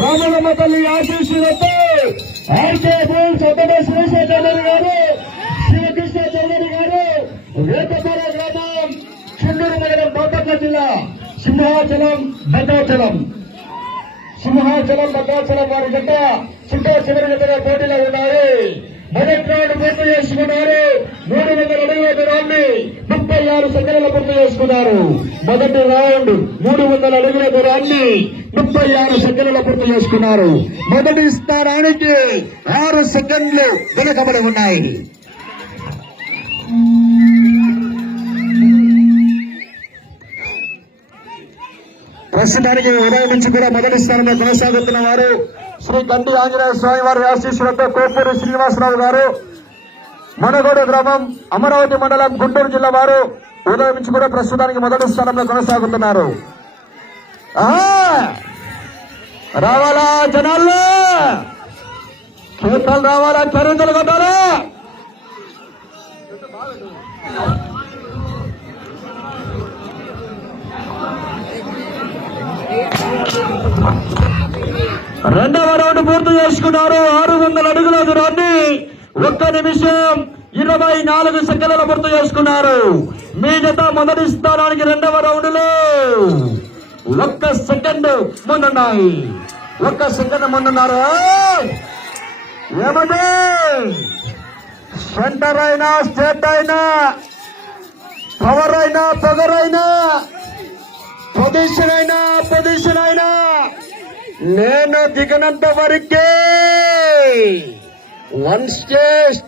రామలమ్మ తల్లి ఆశీస్సులతో ఆర్కే బోల్ సోదర సురేష్ చౌదరి గారు, శివకృష్ణ చౌదరి గారు, వేటపాల గ్రామం, చుండూరు మండలం, బాపట్ల జిల్లా, సింహాచలం భద్రాచలం వారి జంట చుట్టూ చివరి జతగా పోటీలో ఉన్నాయి. మొదటి రౌండ్ పూర్తి చేసుకున్నారు. 300 అడుగుల దూరాన్ని 36 సెకండ్ల పూర్తి చేసుకున్నారు. మొదటి రౌండ్ 300 అడుగుల దూరాన్ని 36 సెకండ్ల పూర్తి చేసుకున్నారు. మొదటి స్థానానికి 6 సెకండ్లు వెనుకబడి ఉన్నాయి. ప్రస్తుతానికి ఉదయం నుంచి కూడా మొదటి స్థానంలో కొనసాగుతున్న వారు శ్రీ గంటి ఆంజనేయ స్వామి వారి ఆశీస్సులతో కోపూరి శ్రీనివాసరావు గారు, మనగోడు గ్రామం, అమరావతి మండలం, గుంటూరు జిల్లా వారు ఉదయం నుంచి కూడా ప్రస్తుతానికి మొదటి స్థానంలో కొనసాగుతున్నారు. రావాలా జనాల్లో, కేకలు రావాలా, చరింతలు కొట్టాలా. రెండవ రౌండ్ పూర్తి చేసుకున్నారు. 600 అడుగుల దూరాన్ని 1 నిమిషం 24 సెకండ్ల పూర్తి చేసుకున్నారు. మీ జత మొదటి స్థానానికి రెండవ రౌండ్ లో 1 సెకండ్ ముందున్నాయి. 1 సెకండ్ ముందున్నారు. ఏమంటే సెంటర్ అయినా, స్టేట్ అయినా, పవర్ అయినా, పగర్ అయినా, పొజిషన్ అయినా నేను దిగనంత వరకే వన్ స్టేజ్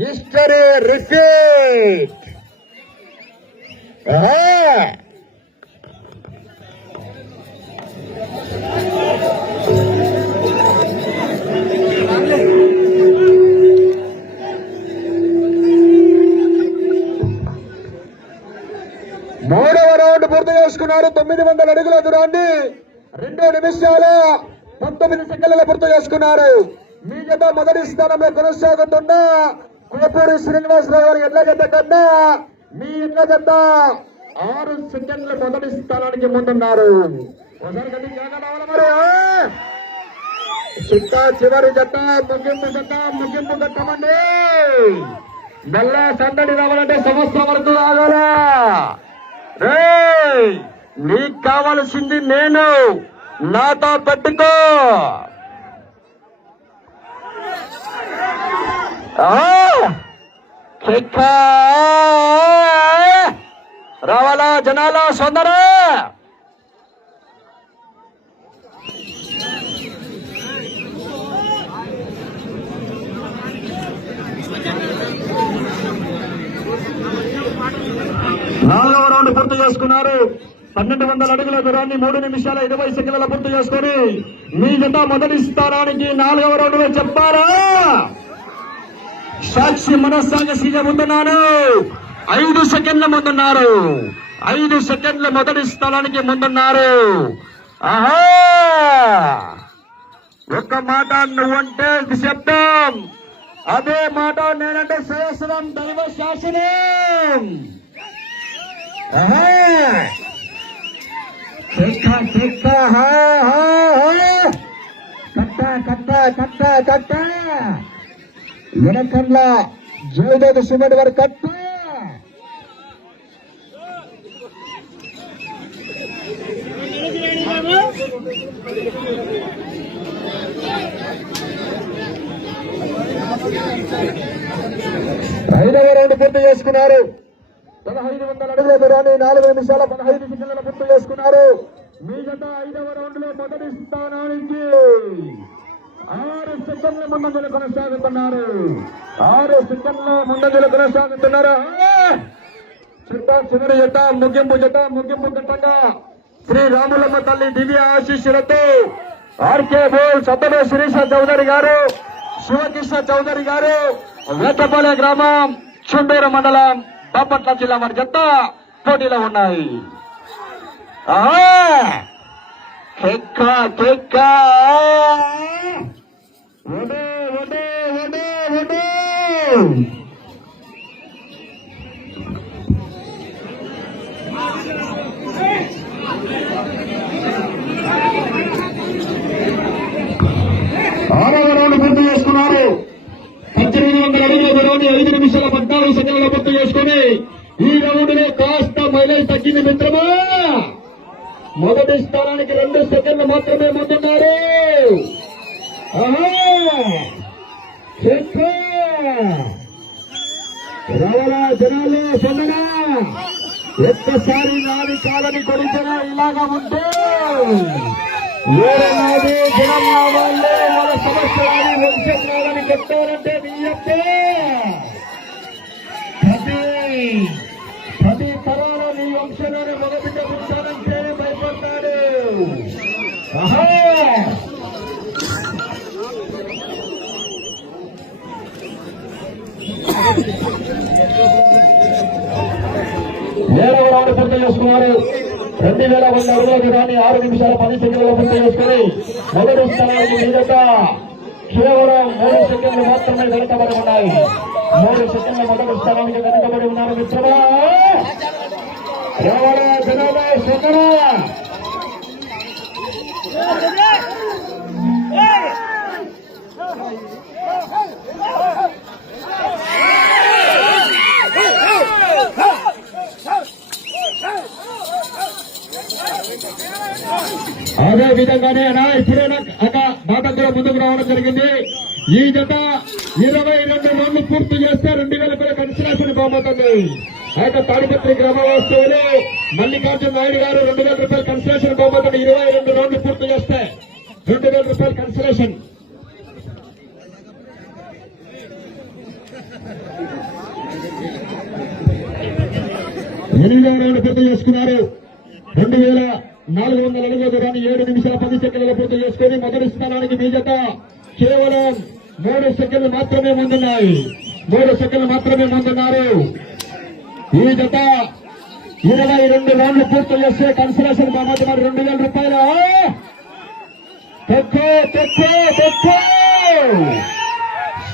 హిస్టరీ రిపీట్. మూడవ రౌండ్ పూర్తి చేసుకున్నారు. 900 అడుగుల దూరాన్ని 2 నిమిషాల 19 సెకండ్ల పూర్తి చేసుకున్నారు. మీ జత మొదటి స్థానంలో కొనసాగుతున్న కోపూరి శ్రీనివాసరావు గారి ఎడ్ల జత కన్నా మీ ఎడ్ల జత 6 సెకండ్ల మొదటి స్థానానికి ముందున్నారు. చివరి జత ముగింపు కట్టమండి. మెల్ల సందడి రావాలంటే సంవత్సరం వరకు రావాలా. నీకు కావలసింది నేను, నాతో పెట్టుకో. రావాలా జనాల సోదరా. నాలుగవ రౌండ్ పూర్తి చేసుకున్నారు. 1200 అడుగుల దూరాన్ని 3 నిమిషాల 20 సెకండ్ల పూర్తి చేసుకుని మీ జత మొదటి స్థానానికి 4వ రౌండ్ లో చెప్పారా. సాక్షి మనస్సాగ సీజ ముందున్నారు. 5 సెకండ్ల ముందున్నారు. 5 సెకండ్ల మొదటి స్థానానికి ముందున్నారు. ఒక్క మాట నువ్వంటే శబ్దం, అదే మాట నేనంటే సహస్రం దైవ శాసనం. కట్ట వెనకల్లా జయదేవ సుమడి వారు కట్ట. ఐదవ రౌండ్ పూర్తి చేసుకున్నారు. 1500 అడుగుల దూరాన్ని 4 నిమిషాల 15 సెకండ్ల పూర్తి చేసుకున్నారు. మీ జత 5వ రౌండ్ లో మొదటి స్థానానికి 6 సెకండ్ల ముందంజలు కొనసాగుతున్నారు. 6 సెకండ్ల ముందంజలు కొనసాగుతున్నారు. చివరి జత ముగింపు ఘట్టంగా శ్రీ రాములమ్మ తల్లి దివ్య ఆశీస్సులతో ఆర్కే బోల్ సత్తన శిరీష చౌదరి గారు, శివకృష్ణ చౌదరి గారు, వేటపాలెం గ్రామం, చుండూరు మండలం, బాపట్ల జిల్లా వారి జత పోటీలో ఉన్నాయి. కేక్క కేక్క ఒడే ఒడే ఒడే ఒడే 6వ రౌండ్ పూర్తి చేసుకున్నారు. 1800 అడుగుల దూరాన్ని 5 నిమిషాల 14 సెకండ్ల పూర్తి చేసుకుని ఈ రౌండ్ లో కాస్త మైలేజ్ తగ్గింది మిత్రమా. మొదటి స్థానానికి 2 సెకండ్లు మాత్రమే ముందున్నారు. రవలా జనాలు సొందనా ఒక్కసారి నాది కాదని కొడిచనా ఇలాగా ఉంటే వేరే జనం వాళ్ళే మన సమస్యలని వంశం కాదని చెప్తారంటే మీయప్పే 10 తరాల నీ వంశంలోనే మొదటి ఉంటానంటే భయపడతాడు. ఏడవ రౌండ్ పూర్తి చేసుకున్నారు. 2100 అడుగుల దూరాన్ని 6 నిమిషాల 10 సెకండ్ల పూర్తి చేసుకుని మొదటి స్థానానికి మీదట కేవలం 3 సెకండ్లు మాత్రమే వెనుకబడి ఉన్నాయి. 3 సెకండ్ల మొదటి స్థానానికి వెనుకబడి ఉన్నారు మిత్రమా. రావాలా జనాభా సొందరా అదే విధంగానే ఇప్పుడైనా మా దగ్గర ముందుకు రావడం జరిగింది. ఈ జత 22 రౌండ్లు పూర్తి చేస్తే 2000 రూపాయల కన్సలేషన్ బాగుంటుంది. అయితే తాడిపత్రి గ్రామవాస్తువులు మల్లికార్జున నాయుడు గారు 2000 రూపాయల కన్సలేషన్ బాగుంటుంది. 22 రౌండ్లు పూర్తి చేస్తే 2000 రూపాయల కన్సలేషన్. ఎనిమిదవ రౌండ్ పూర్తి చేసుకున్నారు. 2400 అడుగుల దూరాన్ని 7 నిమిషాల 10 సెకండ్ల పూర్తి చేసుకుని మొదటి స్థానానికి మీ జత కేవలం 3 సెకండ్లు మాత్రమే ముందున్నాయి. 3 సెకండ్లు మాత్రమే ముందున్నారు. ఈ జత 22 రౌండ్లు పూర్తి చేస్తే కన్సలేషన్ బామతి మరి 2000 రూపాయలు.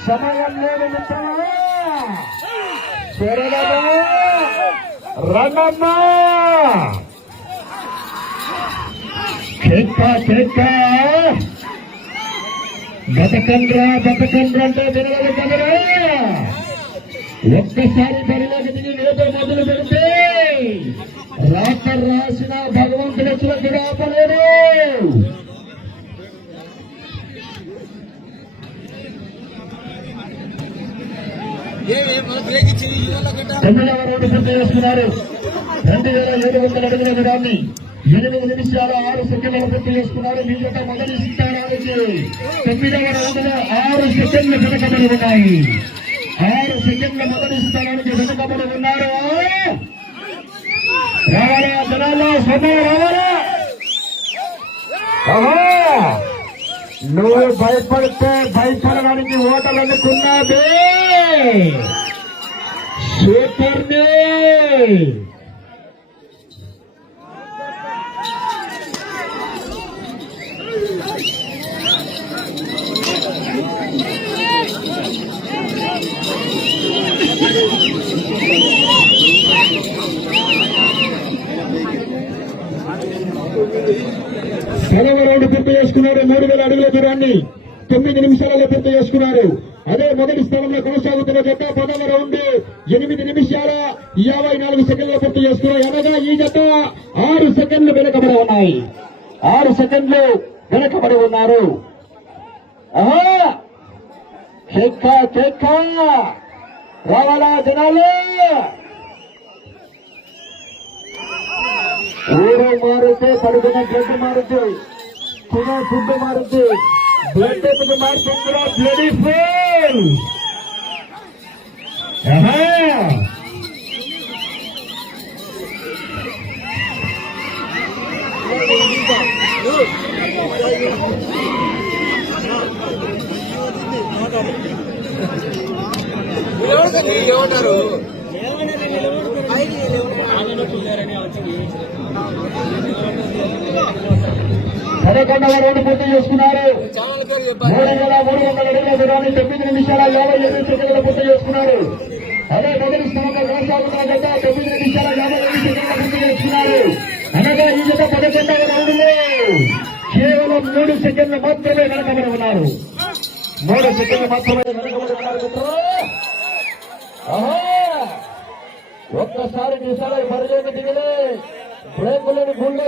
సమయం లేదు మిత్రమా. రంగమ్మా బతకండ్రా అంటే వినగల కదరా. ఒక్కసారి బరిలోకి దిగి వేట మొదలు పెడితే రాసిన భగవంతుడు వచ్చినట్టుగా ఆపలేడు. 9వ రౌండ్ పూర్తి చేస్తున్నారు. 2700 అడుగుల దూరాన్ని 8 నిమిషాల 6 సెకండ్ల పూర్తి చేసుకున్నారు. మీ జత మొదటి స్థానానికి 9వ రౌండ్ లో 6 సెకండ్లు వెనుకబడి ఉన్నాయి. 6 సెకండ్ల మొదటి స్థానానికి వెనుకబడి ఉన్నారు. రావాలా జనాల్లో సమయం రావాలా. నువ్వు భయపడితే భయపడడానికి ఓటలు అనుకున్నాదే సూపర్నే. పదవ రౌండ్ పూర్తి చేసుకున్నారు. 3000 అడుగుల దూరాన్ని 9 నిమిషాలలో పూర్తి చేసుకున్నారు. అదే మొదటి స్థానంలో కొనసాగుతున్న జత 10వ రౌండ్ 8 నిమిషాల 54 సెకండ్ల పూర్తి చేసుకున్నారు. అనగా ఈ జత 6 సెకండ్లు వెనుకబడి ఉన్నాయి. 6 సెకండ్లు వెనుకబడి ఉన్నారు. రావాలా జనాలు. ఊరు మారుతే పడుకున్న బ్లడ్ మారుతూ తినే ఫుడ్ మారుతూ బ్లడ్ ఎప్పుడు మారుతుందిరా బ్లడీ ఫుల్. ఏమంటారు 11వ రౌండ్ పూర్తి చేసుకున్నారు. ఛానల్ పేరు చెప్పాలి. 3,300 అడుగుల దూరాన్ని 9 నిమిషాల 57 సెకండ్లు పూర్తి చేసుకున్నారు. అదే మొదటి స్థానంలో కొనసాగుతున్న జత 9 నిమిషాల 52 సెకండ్లు పూర్తి చేసుకున్నారు. అనగా ఈ జత 11వ రౌండ్లో కేవలం 3 సెకండ్లు మాత్రమే వెనకబడి ఉన్నారు. 3 సెకండ్లు మాత్రమే వెనకబడి ఉన్నారు. ఒక్కసారి దిశలో బరిలోకి దిగలే బ్రేకులను గుండె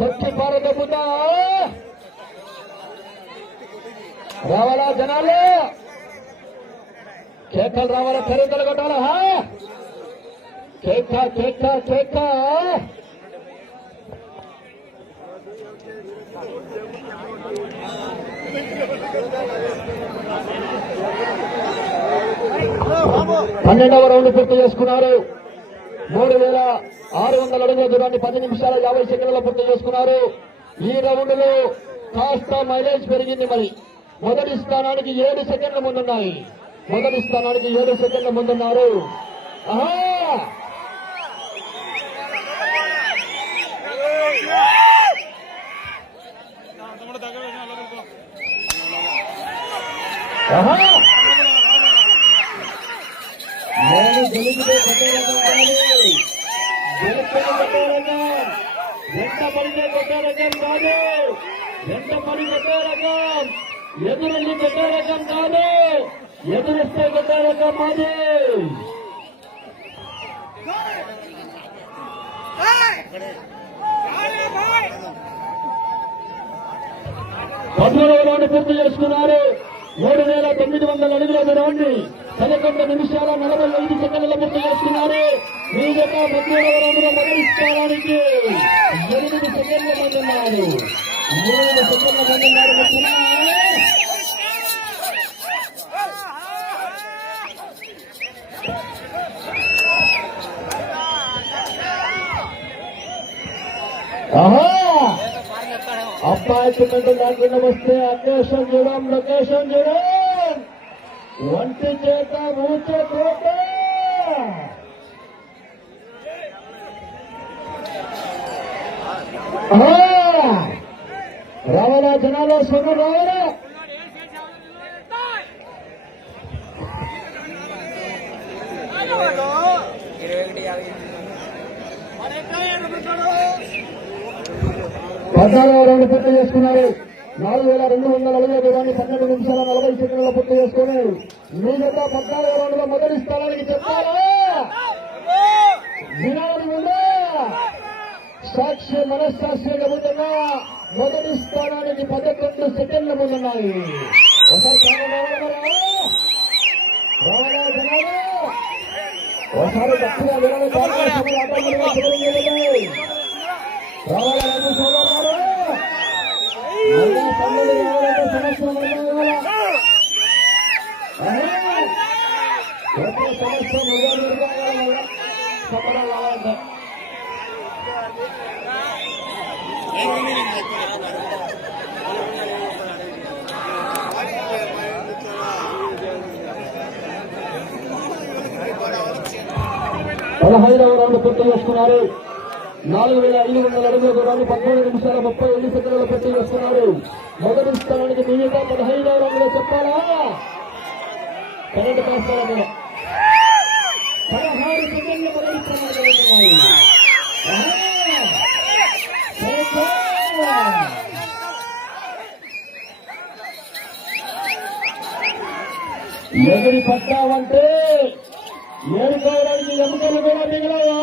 తొక్కి పారదొబ్బుతా రావాలా జనాలు, కేకలు రావాలా, ఖరీదలు కొట్టాలా, కేక కేక కేక. పన్నెండవ రౌండ్ పూర్తి చేసుకున్నారు. 3,600 అడుగుల దూరాన్ని 10 నిమిషాల 50 సెకండ్ల పూర్తి చేసుకున్నారు. ఈ రౌండ్ లో కాస్త మైలేజ్ పెరిగింది. మరి మొదటి స్థానానికి 7 సెకండ్ల ముందున్నాయి. మొదటి స్థానానికి 7 సెకండ్ల ముందున్నారు. నేను గెలిపితే ఎంత పడితే కొట్టే రకం కాదు, ఎంత పడి కొట్టే రకం, ఎదురెళ్ళి కొట్టే రకం కాదు, ఎదురిస్తే కొట్టే రకం మాది. పద్మూడవ రౌండ్ పూర్తి చేసుకున్నారు. 3,900 అడుగుల దూరాన్ని 11 నిమిషాల 45 సెకండ్ల పూర్తి చేసుకున్నారు. మీ జత 13వ రౌండ్లో మొదటి స్థానానికి 8 సెకండ్ల మంది ఉన్నారు. 8 సెకండ్ల మంది ఉన్నారు. అపాయింట్మెంట్ లేకుండా వస్తే అకేషన్ చూడం, లొకేషన్ చూడం, ఒంటి చేత ఊచే కోట. రావాలా జనాలు, సొమ్ము రావాలా. పద్నాలుగవ రౌండ్ పూర్తి చేసుకున్నారు. 4,200 అడుగుల దూరాన్ని 12 నిమిషాల 40 సెకండ్ల పూర్తి చేసుకున్నారు. మీ జత 14వ రౌండ్ లో మొదటి స్థానానికి చెప్తారా, వినాలి ఉందా, సాక్షి మనస్సాక్షి చెబుతున్నా మొదటి స్థానానికి 11 సెకండ్ల ముందున్నాయి. ఒకసారి రావాలా జనాలు, ఒకసారి గట్టిగా వినాలి. రావాలా రాజు సోదరు, మళ్ళీ పన్నెండు కావాలంటే సంవత్సరం ఒకే సంవత్సరం చెప్పడం కావాలంటే 15వ రౌండ్ పూర్తి చేసుకున్నారు. 4,500 అడుగుల దూరాన్ని 13 నిమిషాల 37 సెకండ్ల పూర్తి చేస్తున్నారు. మొదటి స్థానానికి మిగతా 15వ రౌండ్ లో చెప్పాలా, 12 పాస్తాల మీద 16 సెకండ్లు మొదటి స్థానానికి ఉన్నాయి. ఎదురు పట్టావంటే ఏడుకోవడానికి ఎముకలు కూడా మిగిలాయా.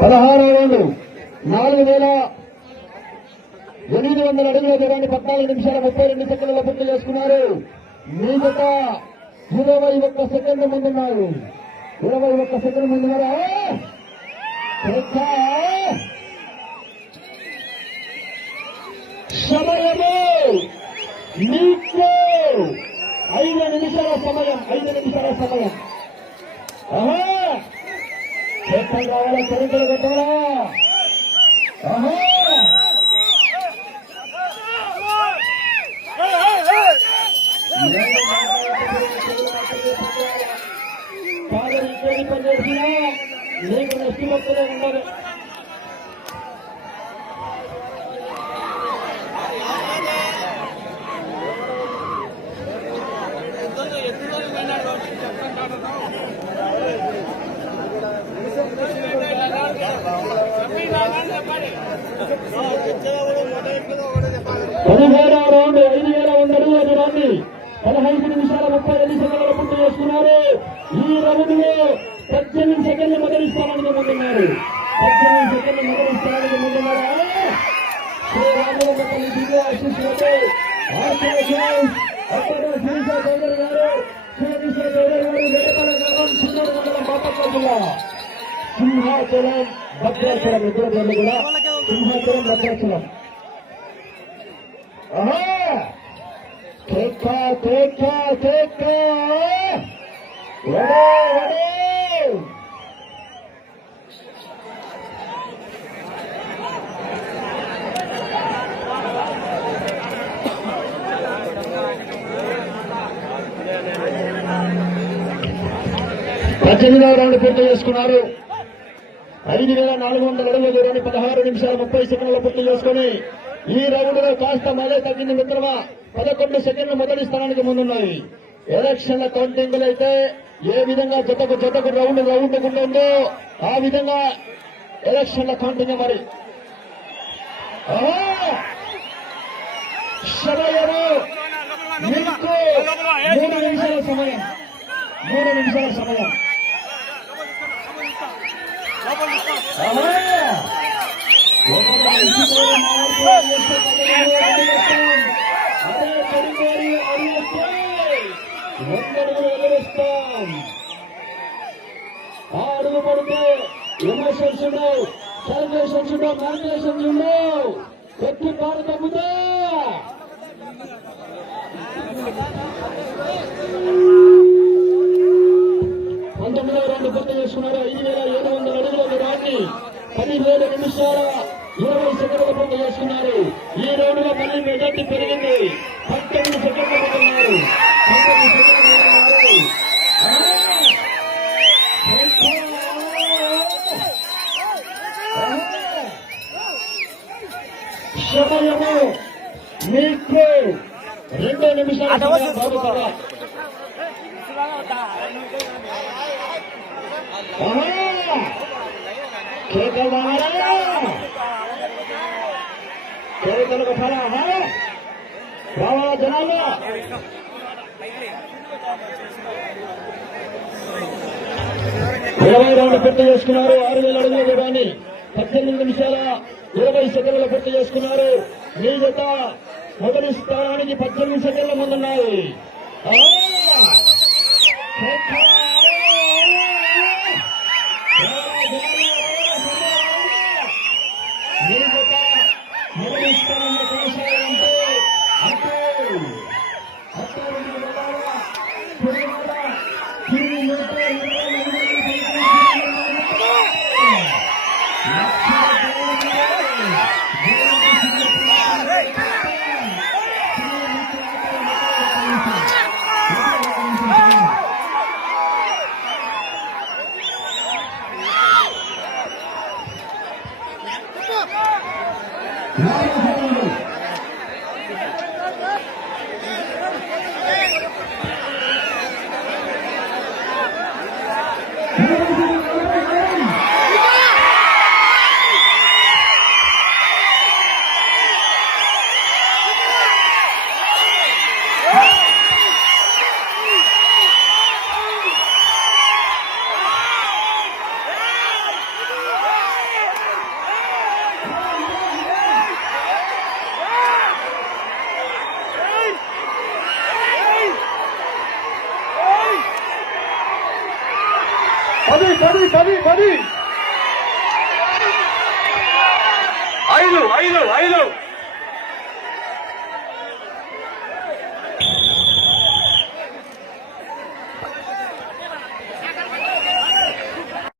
పదహారవ రౌండ్ 4,800 అడుగుల దూరాన్ని 14 నిమిషాల 32 సెకండ్ల పూర్తి చేసుకున్నారు. మీ జత 21 సెకండ్ల ముందున్నారు. 21 సెకండ్ల ముందున్నారా. సమయము నీకు 5 నిమిషాల సమయం. చేపలు రావాలా, చరిత్రలు కొట్టాలా? కాదని ఇంకేది పని చేసినా నీకు నష్టపడుతూనే ఉండదు. పదిహేడవ రౌండ్ 5,100 అడుగుల దూరాన్ని 15 నిమిషాల 35 సెకండ్ల పూర్తి చేసుకున్నారు. ఈ రౌండ్ లో 18 సెకండ్లు మొదటి స్థానానికి ముందున్నారు. శ్రీరాములపల్లి దివ్య ఆశీస్సులతో శ్రీశా చౌదరి గారు, శ్రీకృష్ణ చౌదరి గారు, వేటపల్లి గ్రామం, చిన్నూరు మండలం, బాపట్ల జిల్లా. సింహాచలం భద్రాచలం ఇద్దరు పేర్లు కూడా సింహాచలం భద్రాచలం. పద్దెనిమిదవ రౌండ్ పూర్తి చేసుకున్నారు. 5,400 అడుగుల దూరాన్ని 16 నిమిషాల 30 సెకండ్ల పూర్తి చేసుకుని ఈ రౌండ్ లో కాస్త మళ్ళీ తగ్గింది మిత్రమా. 11 సెకండ్లు మొదటి స్థానానికి ముందున్నాయి. ఎలక్షన్ల కౌంటింగ్ అయితే ఏ విధంగా జతకు రౌండ్ ఉంటుందో ఆ విధంగా ఎలక్షన్ల కౌంటింగ్ మరి. సమయము మీకు 3 నిమిషాల సమయం. అడుగు పడితే ఎమోషన్స్ ఉండవు, సెలబ్రేషన్స్ ఉండవు, మ్యానిపులేషన్స్ ఉండవు. ఎత్తి పాడు తగ్గుతా 19వ రౌండ్ పూర్తి చేసుకున్నారు. 5,700 అడుగుల దూరాన్ని 17 నిమిషాల 20 సెకండ్ల పూర్తి చేసుకున్నారు. ఈ రౌండ్ లో మళ్ళీ మెజార్టీ పెరిగింది. 19 సెకండ్లు పెడుతున్నారు. సమయము మీకు 2 నిమిషాల బాగుతారా? కేకలు కొట్టాలా? రావాలా జనాలు? 20 రౌండ్ పూర్తి చేసుకున్నారు. 6,000 అడుగుల దూరాన్ని 18 నిమిషాల 20 సెకండ్లు పూర్తి చేసుకున్నారు. మీ జత మొదటి స్థానానికి 18 సెకండ్ల ముందున్నాయి. మీ జత మొదటి స్థానంలో కొనసాగాలంటే పది 5